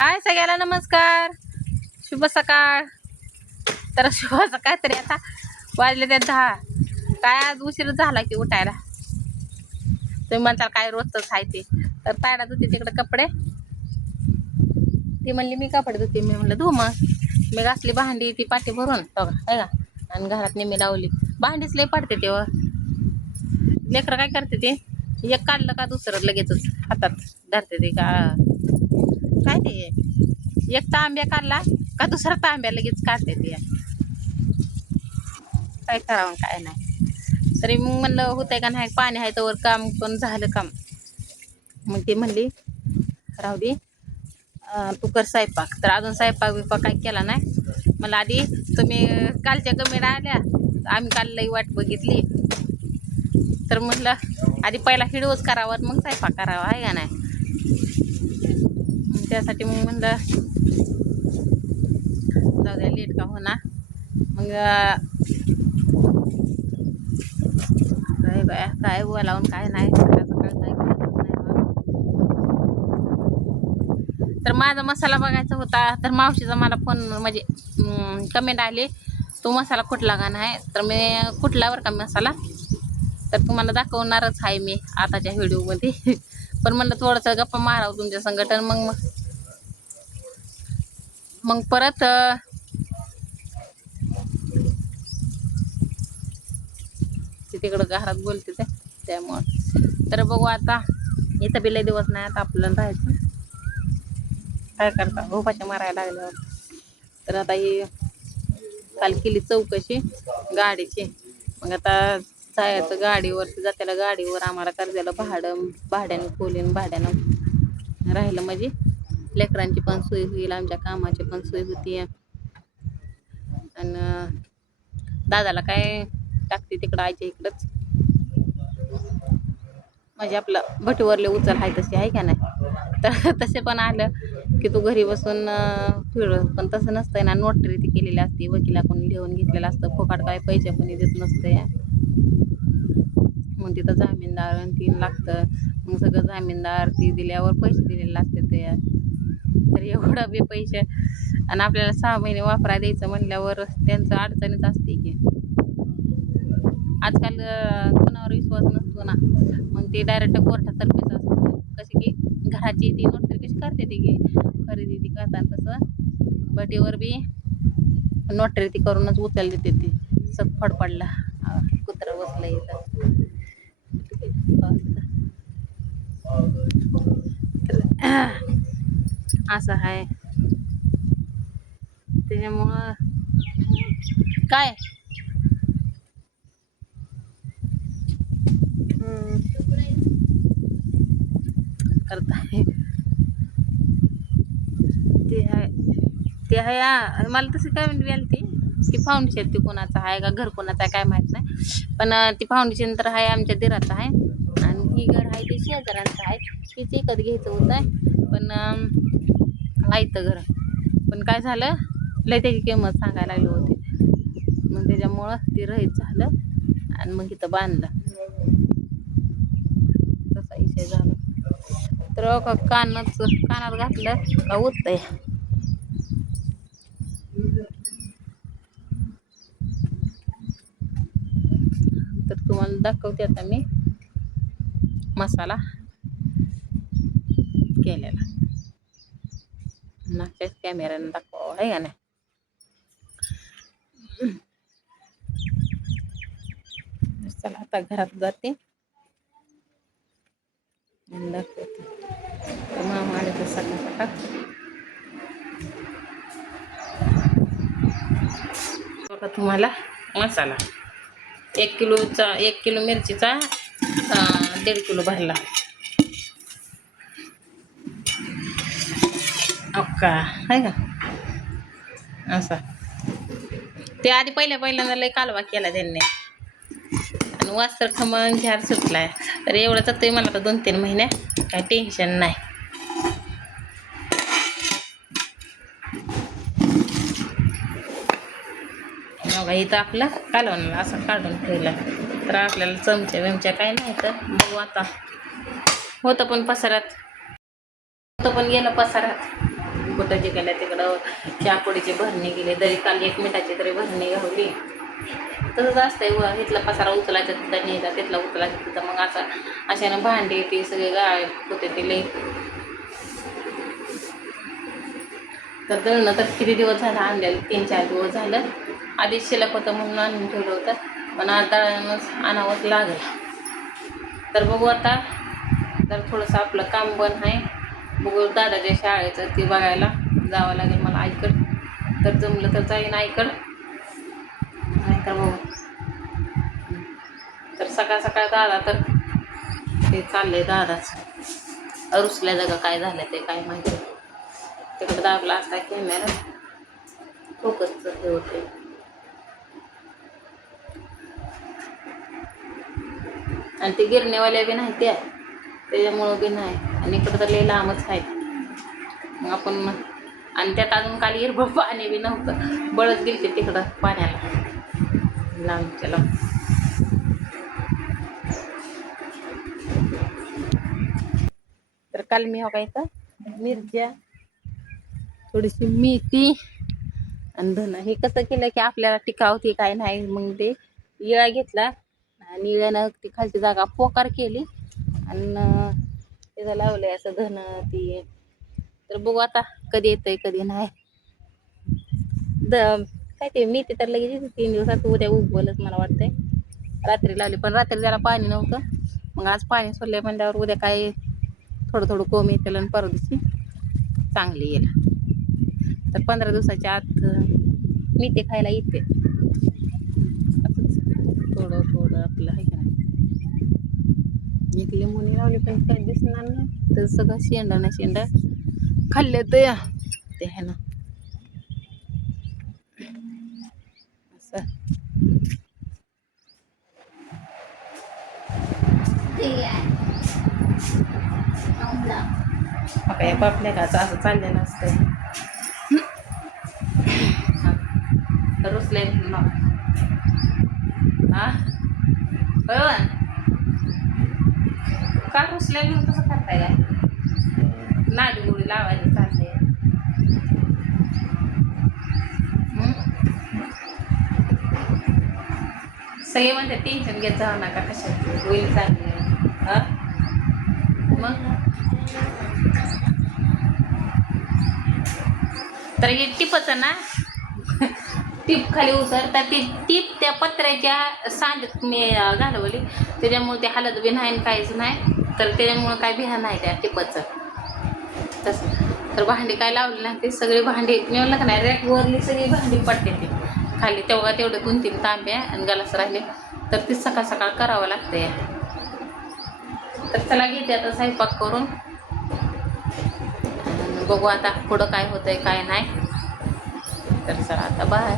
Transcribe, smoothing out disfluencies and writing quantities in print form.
हाय सगळ्याला नमस्कार, शुभ सकाळ. तर शुभ सकाळ तरी आता वाजले ते 10. काय आज उशीर झाला की उठायला. तुम्ही म्हणता काय रोजच आहे ते. तर ताडा धुते तिकडे कपडे. ती म्हणली मी कपडे धुते. मी म्हणलं धु मग. मी घासली भांडी ती पाठी भरून बघा आहे का. आणि घरात नेहमी लावली भांडीच लय पडते तेव्हा. लेकरं काय करते ते एक काढलं का दुसरं लगेचच हातात धरते ते का काय ते एक तांब्या काढला का दुसरा तांब्या लगेच काढते ते. काय करावं काय नाही. तरी मग म्हणलं होतंय का नाही पाणी आहे तर काम पण झालं काम. मग ती म्हणली राहू दे तू कर स्वयंपाक. तर अजून स्वयंपाक बिपाक काय केला नाही. मला आधी तुम्ही कालच्या कमेंट आल्या आम्ही काल लई वाट बघितली. तर म्हटलं आधी पहिला हिडोच करावा मग स्वयंपाक करावा आहे का नाही. त्यासाठी मग म्हणलं जाऊ द्या लेट का होणार. मग काय बाया काय बोलावून काय नाही सकाळ सकाळ काय कळतच नाही. तर माझा मसाला बघायचा होता तर मावशीचा मला फोन म्हणजे कमेंट आली तो मसाला कुठला का नाही. तर मी कुठलावर का मसाला तर तुम्हाला दाखवणारच आहे मी आताच्या व्हिडिओमध्ये. पण म्हणलं थोडंसं गप्पा मारावं तुमच्या संघटन. मग परत तिकडं घरात बोलते ते त्यामुळं. तर बघू आता इथं बी लय दिवस नाही आता आपल्याला राहायचं. काय करता उपाशी मारायला लागल्यावर. तर आता ही काल केली चौकशी गाडीची. मग आता जायचं गाडीवरती जात्याला गाडीवर आम्हाला कर्जाला भाड्यानं खोलीन भाड्यानं राहिलं म्हणजे लेकरांची पण सोय होईल आमच्या कामाची पण सोय होती. आणि दादाला काय टाकते तिकडं आईच्या इकडंच म्हणजे आपलं भटीवरले उचल आहे तशी आहे का नाही. तर तसे पण आलं की तू घरी बसून फिर पण तसं नसतंय ना. नोटरी ती केलेली असते वकिलाकडून लिहून घेतलेलं असतं. फुकट काय पैसे पण देत नसते. मग तिथं जामीनदार 3 लागतं. मग सगळं जामीनदार ती दिल्यावर पैसे दिलेले असते ते. तर एवढं बी पैसे आणि आपल्याला 6 महिने वापरायला द्यायचं म्हणल्यावर त्यांचं अडचणीच असते की. आजकाल कोणावर विश्वास नसतो ना. मग ते डायरेक्ट कोर्टातर्फेच असते. कशी की घराची ती नोटरी कशी करते ती की खरेदी ती करताना तसं बटीवर बी नोटरी ती करूनच उचल देते ती. सग फडफडला कुत्रं बसलं इथं. असं आहे त्याच्यामुळं काय करताय ते आहे मला तसं काय म्हणली ती फाउंडेशन ती कोणाचं आहे का घर कोणाचं आहे काय माहीत नाही. पण ती फाउंडेशन तर आहे आमच्या दिराचं आहे. आणि ही घर आहे ते शेजारांचं आहे. तीच विकत घ्यायचं होतं पण ऐकतं घर. पण काय झालं लय त्याची किंमत सांगायला लागली होती. मग त्याच्यामुळं ती रहित झालं आणि मग इथं बांधलं. तसा विषय झाला. तर कानात घातलं का उठतंय. तर तुम्हाला दाखवते आता मी मसाला केलेला. नाकाच कॅमेऱ्यानं दाखवावं आहे का नाही. चला आता घरात जाते दाखवते. मामा आले तर सकाळ सकाळ बघा तुम्हाला मसाला 1 किलो मिरचीचा 1.5 किलो भरला. अक्का आहे का असा. ते आधी पहिल्यांदा लय कालवा केला त्यांनी आणि वास्तर खमण झार सुटलाय. तर एवढंच ते मला तर 2-3 महिने काय टेन्शन नाही. बघा इथं आपलं कालवणाला असं काढून ठेवलं. तर आपल्याला चमच्या काय नाही तर बघू आता. होतं पण गेलं पसारात. कुठं जे गेल्या तिकडं चहापोडीची भरणी गेली, तरी काल 1 मिनिटाची तरी भरणी घावली. तसंच असतंय, इथला पसारा उचलायचा तिथं न्यायचा, तिथला उचलायचा तिथं, मग असं अशानं भांडी ते सगळे गाय होते ते लई. तर दळणं तर किती दिवस झालं आणलेलं, 3-4 दिवस झालं. आधीच शिल्लक होतं म्हणून आणून ठेवलं होतं, पण आज दळणच आणावंच लागलं. तर बघू आता, तर थोडंसं आपलं काम बंद आहे. बघू दादाच्या शाळेचं ते बघायला जावं लागेल मला आईकडं. तर जमलं तर जाईन आईकडं, नाही तर बघू. तर सकाळ सकाळ दादा तर ते चाललंय दादाचं रुसल्या जागा काय झालं ते काय माहिती. तिकडं दाबला असता कॅमेरा, फोकसचं हे होते. आणि ते गिरणीवाल्या बी नाही त्या, त्याच्यामुळं बी नाही. आणि इकडं तर लई लांबच आहे. मग आपण, आणि त्यात अजून काल हिरबळ पाणी बी नव्हतं, बळच गेलते तिकडं पाण्याला लांबच्या लांब. तर काल मी हो काय इथं मिरच्या, थोडीशी मेथी आणि धन हे कसं केलं की आपल्याला टिकावती काय नाही. मग ते इळा घेतला आणि इळ्यानं ती खालची जागा पोकार केली आणि त्याचं लावलंय असं धन ती. तर बघू आता कधी येतंय कधी नाही. काय ते मेथी तर लगेच 3 दिवसात उद्या उगवलंच मला वाटतंय. रात्री लावली पण रात्री त्याला पाणी नव्हतं, मग आज पाणी सोडले म्हणल्यावर उद्या काय थोडं थोडं कोंब येतील आणि परवा दिवशी चांगली येईल. तर 15 दिवसाच्या आत मेथी खायला येते. असंच थोडं थोडं आपलं आहे का नाही. एक लिंबूनी लावली पण काही दिसणार नाही, तर सगळं शेंडा ना शेंडा खाल्ले तर ते आहे ना असं. आता या पापलेटाचं असं चाललेलं असतंय. रुसले हा बरोबर का रुसल्या घेऊन कसं करताय काय नाडी गोळी लावायला चालते. सगळे म्हणते टेन्शन घेत जाऊ नका, कशात होईल चांगले. हा मग तर हे टिपचं ना टीप खाली उतरता ती टीप त्या पत्र्याच्या सांडत मी घालवली, त्याच्यामुळे ते हालत बी नाही काहीच नाही. तर त्याच्यामुळं काय बिहा नाही त्या टिपचं तसं. तर भांडी काय लावली नाही, ते सगळे भांडी मी म्हणलं का नाही रॅकवरली सगळी भांडी पडते ते खाली. तेव्हा तेवढे 2-3 तांब्या आणि गलास राहिले, तर ती सकाळ सकाळ करावं लागते. तर चला घेते आता स्वयंपाक करून, बघू आता पुढं काय होतंय काय नाही. तर चला आता बाय.